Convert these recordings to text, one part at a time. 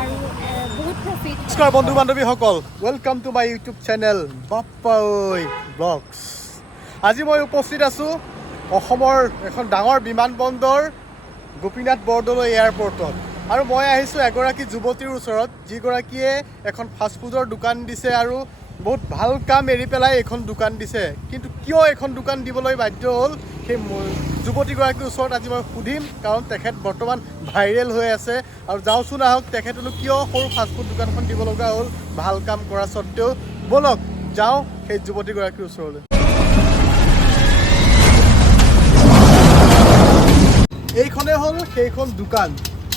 আৰু বহুত প্ৰফিট। নমস্কাৰ বন্ধু বান্ধৱীসকল, welcome to my YouTube channel Bappa ঐ ব্লগছ। আজি মই উপস্থিত আছোঁ অসমৰ এখন ডাঙৰ বিমানবন্দৰ গোপীনাথ বৰদলৈ এয়াৰপৰ্টত। আৰু মই আহিছোঁ এগৰাকী যুৱতীৰ ওচৰত, যিগৰাকীয়ে এখন ফাষ্টফুডৰ দোকান দিছে আৰু বহুত ভাল কাম এৰি পেলাই এখন দোকান দিছে। কিন্তু কিয় এখন দোকান দিবলৈ বাধ্য হ'ল, সেই যুৱতীগৰাকীৰ ওচৰত আজি মই সুধিম, কাৰণ তেখেত বৰ্তমান ভাইৰেল হৈ আছে। আৰু যাওঁচোন আহক, তেখেতনো কিয় সৰু ফাষ্টফুড দোকানখন দিব লগা হ'ল ভাল কাম কৰা স্বত্তেও। ব'লক যাওঁ সেই যুৱতীগৰাকীৰ ওচৰলৈ। এইখনেই হ'ল সেইখন দোকান,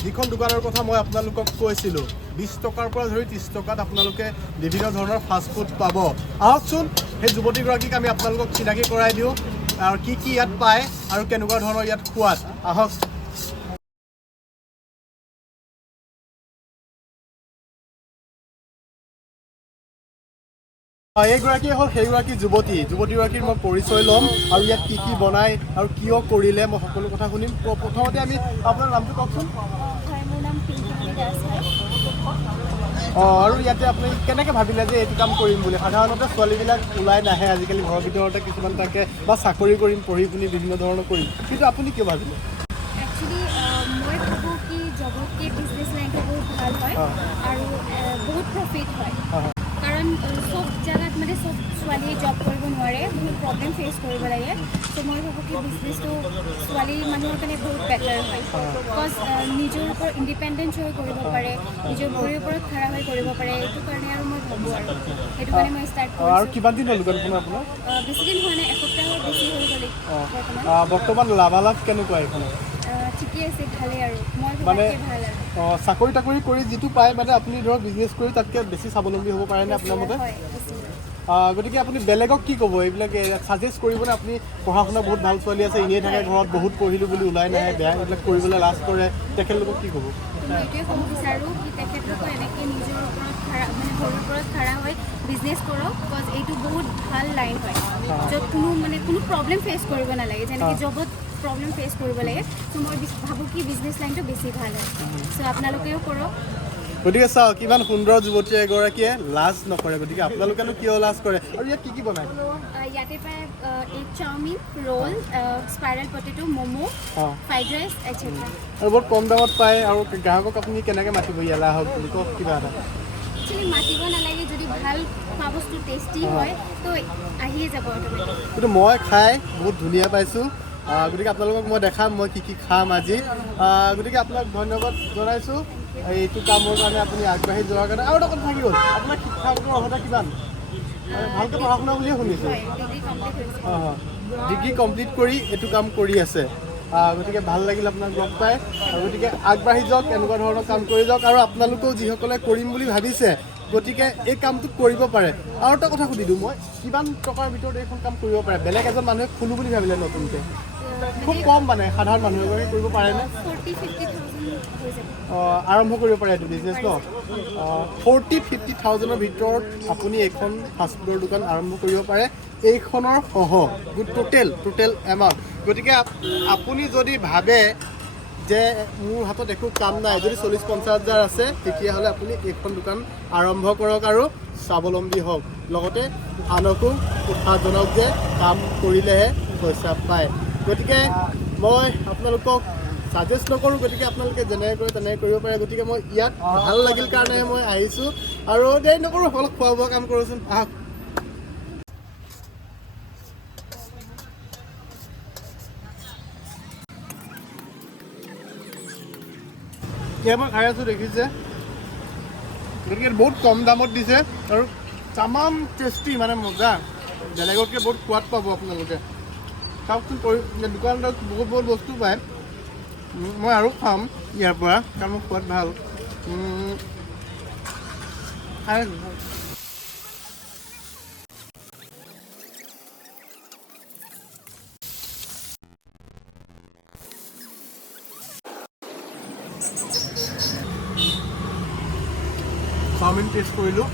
যিখন দোকানৰ কথা মই আপোনালোকক কৈছিলোঁ। 20 টকাৰ পৰা ধৰি 30 টকাত আপোনালোকে বিভিন্ন ধৰণৰ ফাষ্টফুড পাব। আহকচোন সেই যুৱতীগৰাকীক আমি আপোনালোকক চিনাকি কৰাই দিওঁ, আৰু কি কি ইয়াত পায় আৰু কেনেকুৱা ধৰণৰ ইয়াত সোৱাদ। আহক। এইগৰাকী হ'ল সেইগৰাকী যুৱতীগৰাকীৰ মই পৰিচয় ল'ম, আৰু ইয়াত কি কি বনায় আৰু কিয় কৰিলে মই সকলো কথা শুনিম। প্ৰথমতে আমি আপোনাৰ নামটো কওকচোন। হয়, মোৰ নাম পিংকী দাস হয়। আৰু ইয়াতে আপুনি কেনেকৈ ভাবিলে যে এইটো কাম কৰিম বুলি? সাধাৰণতে ছোৱালীবিলাক ওলাই নাহে আজিকালি, ঘৰৰ ভিতৰতে কিছুমান থাকে বা চাকৰি কৰিম, পঢ়ি শুনি বিভিন্ন ধৰণৰ কৰিম, কিন্তু আপুনি কিয় ভাবিলে? একচুৱেলি মই ভাবোঁ কি জবতকৈ বিজনেছ লাইনটো বহুত ভাল হয় আৰু বহুত প্ৰফিট হয়। কাৰণ চব জেগাত মানে চব ছোৱালীয়ে জব কৰিব নোৱাৰে, বহুত প্ৰব্লেম ফেচ কৰিব লাগে। ত' মই ভাবোঁ কি বিজনেছটো ছোৱালী মানুহৰ কাৰণে বহুত বেটাৰ হয়। বিকজ নিজৰ ওপৰত ইণ্ডিপেণ্ডেণ্ট হৈ কৰিব পাৰে, নিজৰ ভৰিৰ ওপৰত খাৰা হৈ কৰিব পাৰে। এইটো কাৰণে আৰু মই ভাবোঁ, আৰু সেইটো কাৰণে মই ষ্টাৰ্ট কৰিছোঁ। আৰু কিমান দিন হ'ল দোকানখন আপোনাৰ? বেছি দিন হোৱা নাই, এসপ্তাহৰ বেছি হৈ গ'ল বৰ্তমান লাভালাভ কেনেকুৱা এইখনত? ঠিকেই আছে, ভালেই আৰু মই মানে ভাবাতকৈ ভাল আৰু। চাকৰি তাকৰি কৰি যিটো পায়, মানে আপুনি ধৰক বিজনেছ কৰি তাতকৈ বেছি স্বাৱলম্বী হ'ব পাৰেনে আপোনাৰ মতে? হয়, বেছি হয়। গতিকে আপুনি বেলেগক কি ক'ব? এইবিলাক ছাজেষ্ট কৰিবনে? আপুনি পঢ়া শুনা বহুত ভাল ছোৱালী আছে, এনেই থাকে ঘৰত, বহুত পঢ়িলোঁ বুলি ওলাই নাহে, বেয়া এইবিলাক কৰিবলৈ লাজ কৰে, তেখেতলোকক কি ক'ব? মই এইটোৱে ক'ব বিচাৰোঁ কি তেখেতলোকৰ এনেকৈ নিজৰ ওপৰত খাৰা, মানে ভৰিৰ ওপৰত খাৰা হৈ বিজনেছ কৰক। বিকজ এইটো বহুত ভাল লাইন হয়, য'ত কোনো প্ৰব্লেম ফেচ কৰিব নালাগে, যেনেকৈ জবত প্ৰব্লেম ফেচ কৰিব লাগে। ত' মই ভাবোঁ কি বিজনেছ লাইনটো বেছি ভাল হয়। চ' আপোনালোকেও কৰক। গতিকে চাওক, কিমান সুন্দৰ যুৱতী এগৰাকীয়ে লাজ নকৰে। গতিকে আপোনালোকেনো কিয় লাজ কৰে? আৰু ইয়াত কি বনায়? ইয়াতে পায় egg chow mein, roll, spiral potato, momo', fried rice, etcetera. আৰু বহুত কম দামত পায়। আৰু গ্ৰাহকক আপুনি কেনেকৈ মাতিব ইয়ালৈ আহক বুলি? কওক কিবা এটা। একচুৱেলি মাতিব নালাগে, যদি ভাল খোৱা বস্তু টেষ্টি হয় তো আহিয়ে যাব অট'মেটিক। কিন্তু মই খাই বহুত ধুনীয়া পাইছোঁ। গতিকে আপোনালোকক মই দেখাম মই কি কি খাম আজি। গতিকে আপোনাক ধন্যবাদ জনাইছোঁ এইটো কামৰ কাৰণে, আপুনি আগবাঢ়ি যোৱাৰ কাৰণে। আৰু এটা কথা থাকি গ'ল, আপোনাৰ শিক্ষাগত অৰ্হতা কিমান? ভালকৈ পঢ়া শুনা বুলিয়ে শুনিছোঁ। ডিগ্ৰী কমপ্লিট কৰি এইটো কাম কৰি আছে। গতিকে ভাল লাগিল আপোনাক লগ পাই। গতিকে আগবাঢ়ি যাওক, এনেকুৱা ধৰণৰ কাম কৰি যাওক। আৰু আপোনালোকেও যিসকলে কৰিম বুলি ভাবিছে, গতিকে এই কামটো কৰিব পাৰে। আৰু এটা কথা সুধি দিওঁ মই, কিমান টকাৰ ভিতৰত এইখন কাম কৰিব পাৰে? বেলেগ এজন মানুহে খোলোঁ বুলি ভাবিলে নতুনকৈ, খুব কম মানে সাধাৰণ মানুহ এগৰাকী কৰিব পাৰেনে? 40-50,000 হৈ যাব। আৰম্ভ কৰিব পাৰে এইটো বিজনেছ ন? 40-50,000ৰ ভিতৰত আপুনি এইখন ফাষ্টফুডৰ দোকান আৰম্ভ কৰিব পাৰে, এইখনৰ সহ টোটেল এমাউণ্ট। গতিকে আপুনি যদি ভাবে যে মোৰ হাতত একো কাম নাই, যদি 40-50 হাজাৰ আছে, তেতিয়াহ'লে আপুনি এইখন দোকান আৰম্ভ কৰক আৰু স্বাৱলম্বী হওক। লগতে আনকো উৎসাহ জনাওক যে কাম কৰিলেহে পইচা পায়। গতিকে মই আপোনালোকক ছাজেষ্ট নকৰোঁ, গতিকে আপোনালোকে যেনেকৈ কৰে তেনেকৈ কৰিব পাৰে। গতিকে মই ইয়াত ভাল লাগিল কাৰণেহে মই আহিছোঁ। আৰু দেৰি নকৰোঁ, অলপ খোৱা বোৱা কাম কৰোঁচোন, আহক। এতিয়া মই খাই আছোঁ, দেখিছে। গতিকে বহুত কম দামত দিছে আৰু তামাম টেষ্টি, মানে মজা। বেলেগতকৈ বহুত সোৱাদ পাব আপোনালোকে। চাওকচোন, দোকানত বহুত বস্তু পায়। মই আৰু খাম ইয়াৰ পৰা, কাৰণ মোৰ সোৱাদ ভাল। চাওমিন টেষ্ট কৰিলোঁ,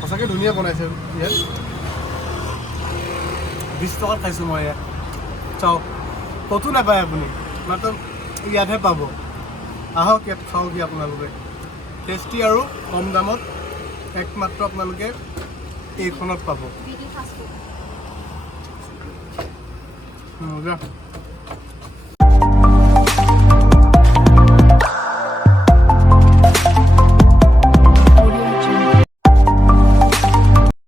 সঁচাকৈ ধুনীয়া বনাইছে। ইয়াত 20 টকাত খাইছোঁ মই ইয়াত। চাওক, ক'তো নাপায় আপুনি, মাত্ৰ ইয়াতহে পাব। আহক ইয়াত খাওঁহি আপোনালোকে টেষ্টি আৰু কম দামত একমাত্ৰ আপোনালোকে এইখনত পাব বিডি ফাষ্ট ফুড মজা